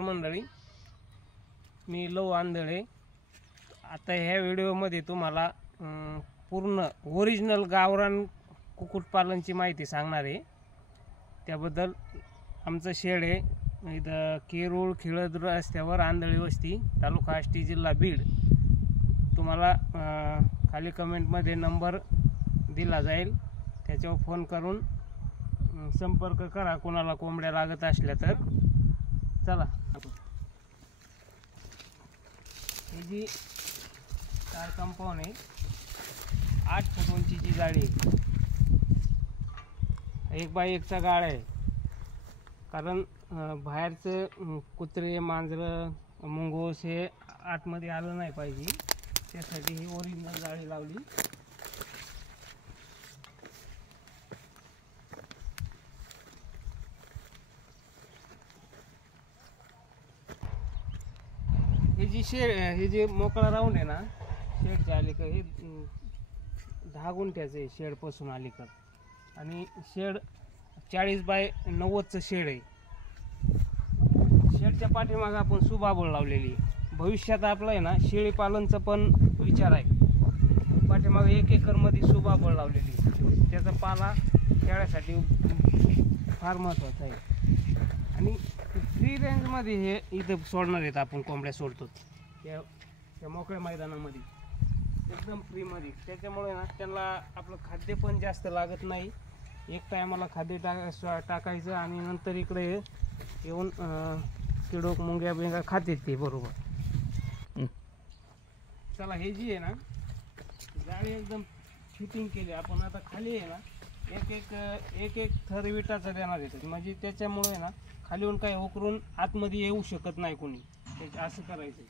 मंडळी, मी लव आंधळे. आता ह्या व्हिडिओमध्ये तुम्हाला पूर्ण ओरिजिनल गावरान कुक्कुटपालनची माहिती सांगणार आहे. त्याबद्दल आमचं शेड आहे इथं केरूळ खिळद रस्त्यावर आंधळी वस्ती, तालुका आष्टी, जिल्हा बीड. तुम्हाला खाली कमेंटमध्ये नंबर दिला जाईल, त्याच्यावर फोन करून संपर्क करा कोणाला कोंबड्या लागत असल्या तर. चला, ही जी तार कंपाऊंड आहे 8 फूट उंचीची जाळी आहे. 1 बाय 1चा गाळा आहे, कारण बाहेरचे कुत्रे मांजरं मुंगूस हे आतमध्ये आलं नाही पाहिजे, त्यासाठी ही ओरिजिनल जाळी लावली. हे जे मोकळा राऊंड आहे ना शेडच्या अलीकडे, हे 10 गुंठ्याचं आहे शेडपासून अलीकडं. आणि शेड 40 बाय 90चं शेड आहे. शेडच्या पाठीमागं आपण सुबाबळ लावलेली आहे. भविष्यात आपलं आहे ना शेळीपालनचं पण विचार आहे. पाठीमागं 1 एकरमध्ये सुबाबळ लावलेली आहे. त्याचा पाला शेळ्यासाठी फार महत्त्वाचा आहे. आणि फ्री रेंजमध्ये हे इथं सोडणार आहेत आपण, कोंबड्या सोडतो त्या मोकळ्या मैदानामध्ये एकदम फ्रीमध्ये. त्याच्यामुळे ना त्यांना आपलं खाद्य पण जास्त लागत नाही. एक टायमाला खाद्य टाकायचं आणि नंतर इकडे येऊन किडोक मुंग्या बिंग्या खाते ते बरोबर. चला, हे जी आहे ना जाळी एकदम फिटिंग केली आपण. आता खाली आहे ना एक थर विटाचा देणार येतात, म्हणजे त्याच्यामुळे ना खाली येऊन काही उकरून आतमध्ये येऊ शकत नाही कोणी. असं करायचं.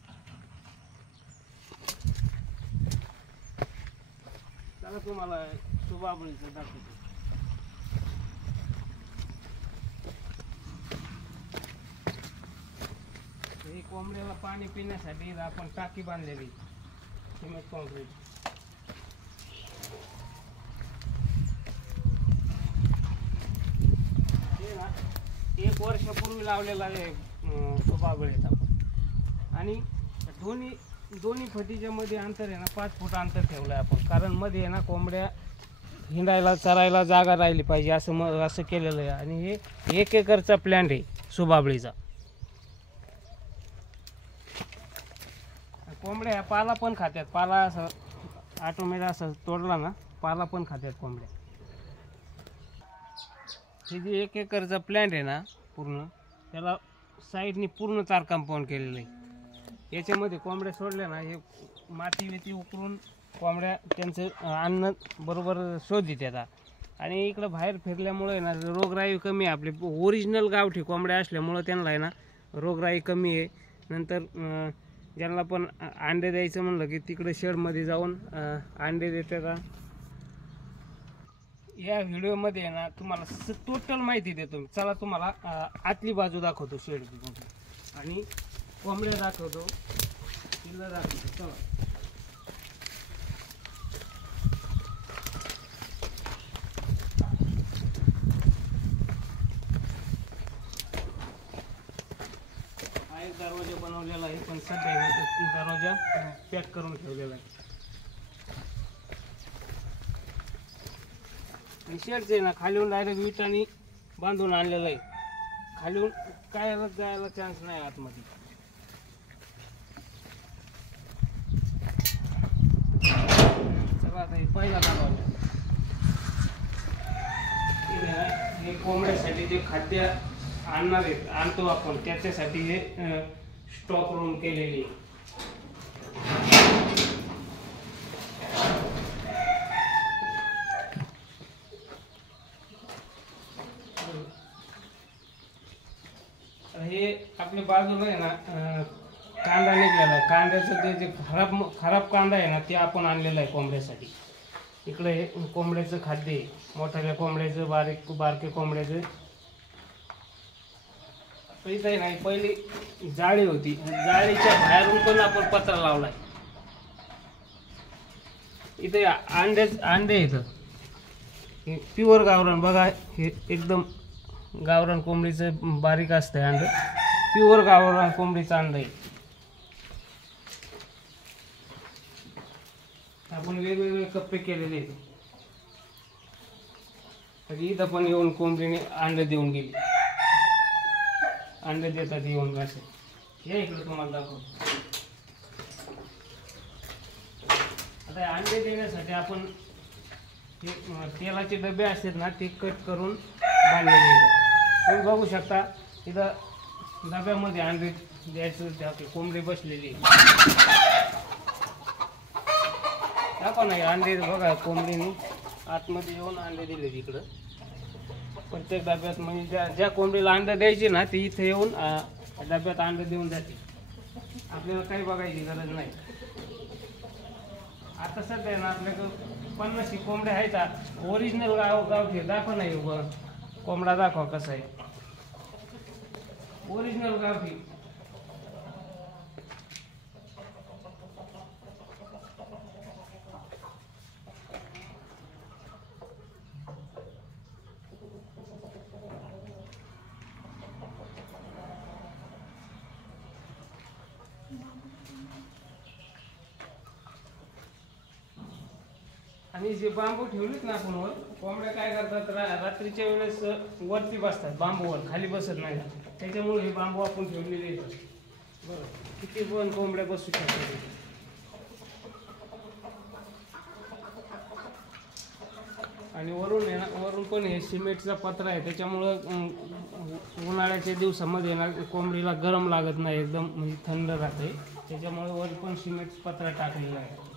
चला, तुम्हाला सुबाबळीचं दाखवतो. हे कोंबड्याला पाणी पिण्यासाठी आपण टाकी बांधलेली सिमेंट कॉन्क्रीट. हे ना 1 वर्षापूर्वी लावलेला आहे सुबाबळीत आपण. आणि दोन्ही फटीच्या मध्ये अंतर आहे ना 5 फूट अंतर ठेवलं आहे आपण, कारण मध्ये आहे ना कोंबड्या हिंडायला चरायला जागा राहिली पाहिजे असं केलेलं आहे. आणि हे 1 एकरचा प्लॅन आहे सुबाबळीचा. कोंबड्या पाला पण खात्यात. पाला असं ऑटोमॅटिक असं तोडला ना पाला पण खात्यात कोंबड्या. हे जे 1 एकरचा प्लॅन आहे ना पूर्ण, त्याला साईडनी पूर्ण तार कंपाऊंड केलेलं आहे. याच्यामध्ये कोंबड्या सोडल्या ना हे माती उकरून कोंबड्या त्यांचं अन्न बरोबर शोधित येतात. आणि इकडं बाहेर फिरल्यामुळे ना रोगराई कमी आहे. आपले ओरिजिनल गावठी कोंबड्या असल्यामुळं त्यांना आहे ना रोगराई कमी आहे. नंतर ज्यांना पण अंडे द्यायचं म्हणलं की तिकडे शेडमध्ये जाऊन अंडे देतात. या व्हिडिओमध्ये आहे ना तुम्हाला टोटल माहिती देतो. चला, तुम्हाला आतली बाजू दाखवतो शेडची आणि कोंबड्या दाखवतो, पिल्लं दाखवतो. चला, हा एक दरवाजा बनवलेला आहे, पण सध्या दरवाजा पॅक करून ठेवलेला आहे. आणि शेडचे ना खालीहून डायरेक्ट विटांनी बांधून आणलेलं आहे. खालीहून काय जायला चान्स नाही आतमध्ये. चला, आता हे पहिला दरवाजा. हे कोंबड्यासाठी जे खाद्य आणतो आपण, त्याच्यासाठी हे स्टॉक रूम केलेली. हे आपल्या बाजूला आहे ना कांदा निघलेला आहे. कांद्याचं ते जे खराब कांदा आहे ना ते आपण आणलेला आहे कोंबड्यासाठी. इकडे हे कोंबड्याचं खाद्य आहे, मोठ्या कोंबड्याचं, बारके कोंबड्याचं. इथं आहे ना पहिली जाळी होती, जाळीच्या बाहेरून पण आपण पत्रा लावलाय. इथे अंडे इथं हे प्युअर गावरान बघा, हे एकदम गावरान कोंबडीचं बारीक असतं अंड. प्युअर गावरान कोंबडीचं अंड आहे. आपण वेगवेगळे कप्पे केलेले आहेत. इथं पण येऊन कोंबडीने अंड देऊन गेली. अंडे देतात येऊन असे. या इकडे तुम्हाला दाखवतो. आता अंडे देण्यासाठी आपण तेलाचे डबे असतात ना ते कट करून बांधलेले येतात. तुम्ही बघू शकता इथं डब्यामध्ये अंडे द्यायचे कोंबडी बसलेली दाखवा नाही. अंडे बघा कोंबडीने आतमध्ये येऊन अंडे दिले इकडं प्रत्येक डब्यात. म्हणजे ज्या कोंबडीला अंडे द्यायची ना ती इथे येऊन डब्यात अंडे देऊन जाते. आपल्याला काही बघायची गरज नाही. आता सध्या ना आपल्याकडं 50 कोंबड्या आहेत. ओरिजिनल गावठी दाखवा नाही. कोंबडा दाखवा कसा आहे ओरिजिनल गावठी. आणि जे बांबू ठेवलेत ना आपण वर कोंबड्या काय करतात रात्रीच्या वेळेस वरती बसतात बांबूवर खाली बसत नाही. त्याच्यामुळे हे बांबू आपण ठेवलेले आहेत. बरं किती पण कोंबड्या बसू शकतात. आणि वरून आहे ना वरून पण हे सिमेंटचा पत्रा आहे. त्याच्यामुळं उन्हाळ्याच्या दिवसामध्ये ना कोंबडीला गरम लागत नाही. एकदम म्हणजे थंड राहते. त्याच्यामुळे वर पण सिमेंट पत्रा टाकलेला आहे.